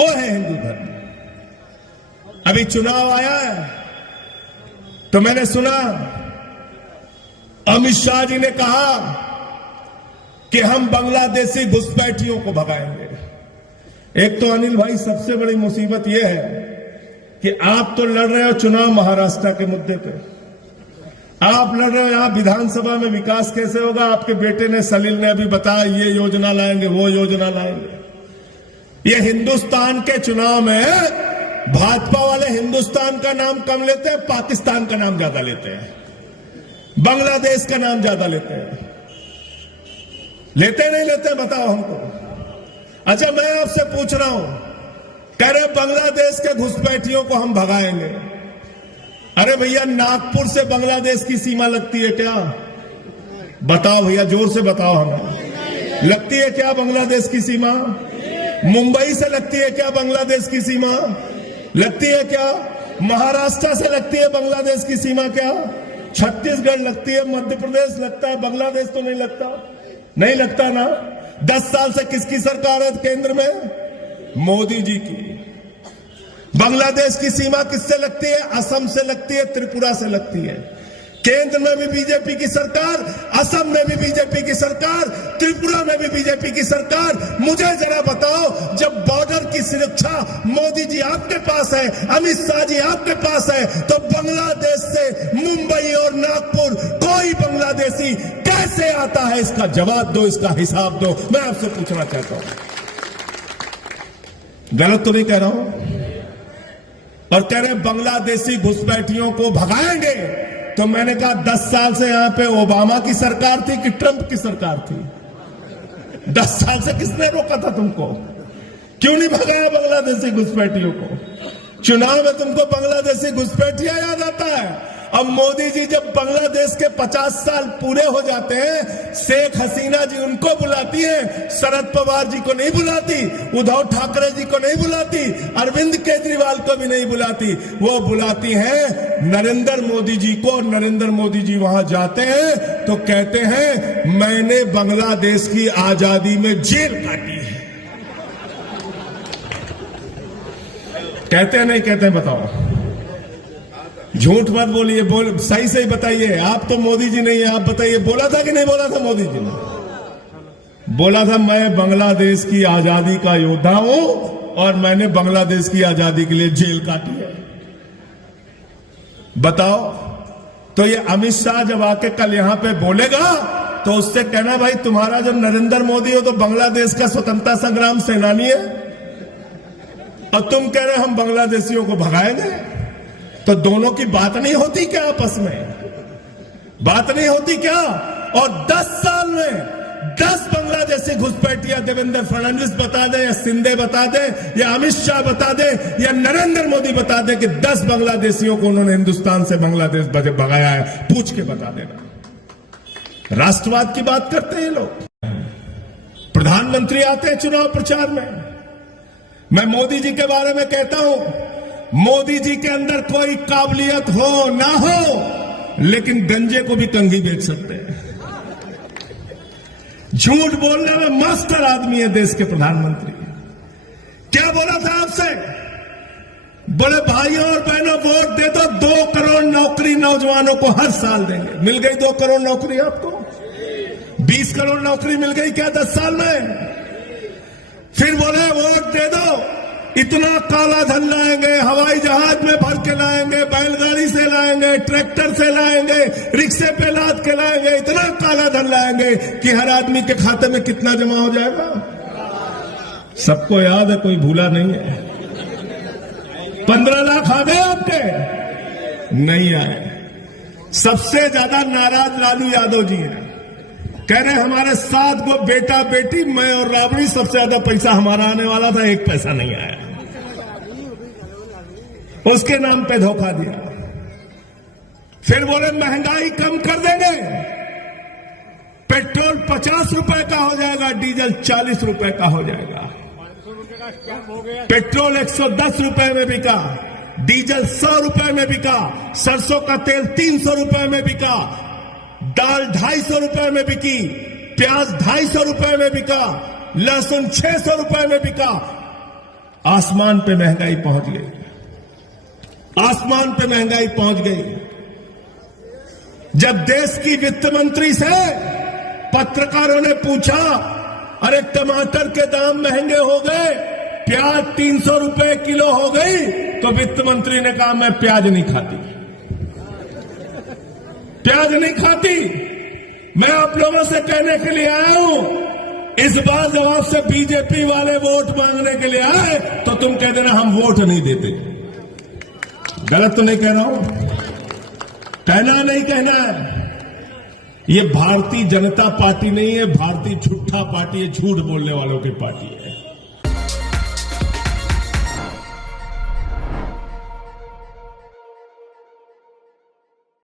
वो है हिंदू धर्म। अभी चुनाव आया है तो मैंने सुना अमित शाह जी ने कहा कि हम बांग्लादेशी घुसपैठियों को भगाएंगे। एक तो अनिल भाई सबसे बड़ी मुसीबत यह है कि आप तो लड़ रहे हो चुनाव महाराष्ट्र के मुद्दे पे, आप लड़ रहे हो यहां विधानसभा में विकास कैसे होगा। आपके बेटे ने सलील ने अभी बताया ये योजना लाएंगे वो योजना लाएंगे। ये हिंदुस्तान के चुनाव में भाजपा वाले हिंदुस्तान का नाम कम लेते हैं, पाकिस्तान का नाम ज्यादा लेते हैं, बांग्लादेश का नाम ज्यादा लेते हैं। लेते नहीं लेते बताओ हमको। अच्छा मैं आपसे पूछ रहा हूं, कह रहे बांग्लादेश के घुसपैठियों को हम भगाएंगे। अरे भैया नागपुर से बांग्लादेश की सीमा लगती है क्या? बताओ भैया, जोर से बताओ हमें, लगती है क्या बांग्लादेश की सीमा? मुंबई से लगती है क्या बांग्लादेश की सीमा? लगती है क्या? महाराष्ट्र से लगती है बांग्लादेश की सीमा क्या? छत्तीसगढ़ लगती है, मध्य प्रदेश लगता है, बांग्लादेश तो नहीं लगता। नहीं लगता ना। 10 साल से किसकी सरकार है केंद्र में? मोदी जी की। बांग्लादेश की सीमा किससे लगती है? असम से लगती है, त्रिपुरा से लगती है। केंद्र में भी बीजेपी की सरकार, असम में भी बीजेपी की सरकार, त्रिपुरा में भी बीजेपी की सरकार। मुझे जरा बताओ, जब बॉर्डर की सुरक्षा मोदी जी आपके पास है, अमित शाह जी आपके पास है, तो बांग्लादेश से मुंबई और नागपुर कोई बांग्लादेशी कैसे आता है? इसका जवाब दो, इसका हिसाब दो। मैं आपसे पूछना चाहता हूं, गलत तो नहीं कह रहा हूं? और कह रहे बांग्लादेशी घुसपैठियों को भगाएंगे। तो मैंने कहा 10 साल से यहां पे ओबामा की सरकार थी कि ट्रंप की सरकार थी? 10 साल से किसने रोका था तुमको? क्यों नहीं भगाया बांग्लादेशी घुसपैठियों को? चुनाव में तुमको बांग्लादेशी घुसपैठिया याद आता है। अब मोदी जी जब बांग्लादेश के 50 साल पूरे हो जाते हैं, शेख हसीना जी उनको बुलाती हैं, शरद पवार जी को नहीं बुलाती, उद्धव ठाकरे जी को नहीं बुलाती, अरविंद केजरीवाल को भी नहीं बुलाती। वो बुलाती हैं नरेंद्र मोदी जी को। नरेंद्र मोदी जी वहां जाते हैं तो कहते हैं मैंने बांग्लादेश की आजादी में जेल काटी है। कहते हैं नहीं कहते हैं? बताओ, झूठ मत बोलिए, सही सही बताइए। आप तो मोदी जी नहीं है, आप बताइए बोला था कि नहीं बोला था? मोदी जी ने बोला था मैं बांग्लादेश की आजादी का योद्धा हूं और मैंने बांग्लादेश की आजादी के लिए जेल काटी है। बताओ। तो ये अमित शाह जब आके कल यहां पे बोलेगा तो उससे कहना भाई तुम्हारा जो नरेंद्र मोदी हो तो बांग्लादेश का स्वतंत्रता संग्राम सेनानी है और तुम कह रहे हम बांग्लादेशियों को भगाएंगे। तो दोनों की बात नहीं होती क्या? आपस में बात नहीं होती क्या? और 10 साल में 10 बांग्लादेशी घुसपैठिया देवेंद्र फडणवीस बता दे या शिंदे बता दे या अमित शाह बता दे या नरेंद्र मोदी बता दे कि 10 बांग्लादेशियों को उन्होंने हिंदुस्तान से बांग्लादेश भगाया है, पूछ के बता देना। राष्ट्रवाद की बात करते हैं लोग। प्रधानमंत्री आते हैं चुनाव प्रचार में। मैं मोदी जी के बारे में कहता हूं, मोदी जी के अंदर कोई काबिलियत हो ना हो, लेकिन गंजे को भी कंघी बेच सकते हैं। झूठ बोलने में मास्टर आदमी है देश के प्रधानमंत्री। क्या बोला था आपसे? बोले भाइयों और बहनों वोट दे दो, 2 करोड़ नौकरी नौजवानों को हर साल देंगे। मिल गई 2 करोड़ नौकरी आपको? 20 करोड़ नौकरी मिल गई क्या 10 साल में? फिर बोले वोट दे दो, इतना काला धन लाएंगे, हवाई जहाज में भर के लाएंगे, बैलगाड़ी से लाएंगे, ट्रैक्टर से लाएंगे, रिक्शे पे लाद के लाएंगे, इतना काला धन लाएंगे कि हर आदमी के खाते में कितना जमा हो जाएगा? सबको याद है, कोई भूला नहीं है। 15 लाख आ गए आपके? नहीं आए। सबसे ज्यादा नाराज लालू यादव जी हैं। कह रहे हमारे 7 गो बेटा बेटी, मैं और राबड़ी, सबसे ज्यादा पैसा हमारा आने वाला था, 1 पैसा नहीं आया। उसके नाम पे धोखा दिया। फिर बोले महंगाई कम कर देंगे, पेट्रोल 50 रुपए का हो जाएगा, डीजल 40 रुपए का हो जाएगा। पेट्रोल 110 रुपए में बिका, डीजल 100 रुपए में बिका, सरसों का तेल 300 रुपए में बिका, दाल 250 रुपए में बिकी, प्याज 250 रुपए में बिका, लहसुन 600 रुपए में बिका। आसमान पे महंगाई पहुंच गई, आसमान पे महंगाई पहुंच गई। जब देश की वित्त मंत्री से पत्रकारों ने पूछा, अरे टमाटर के दाम महंगे हो गए, प्याज 300 रुपए किलो हो गई, तो वित्त मंत्री ने कहा मैं प्याज नहीं खाती, प्याज नहीं खाती। मैं आप लोगों से कहने के लिए आया हूं, इस बार जब आपसे बीजेपी वाले वोट मांगने के लिए आए तो तुम कह देना हम वोट नहीं देते। गलत तो नहीं कह रहा हूं? कहना नहीं कहना है। ये भारतीय जनता पार्टी नहीं है, भारतीय झूठा पार्टी है, झूठ बोलने वालों की पार्टी है।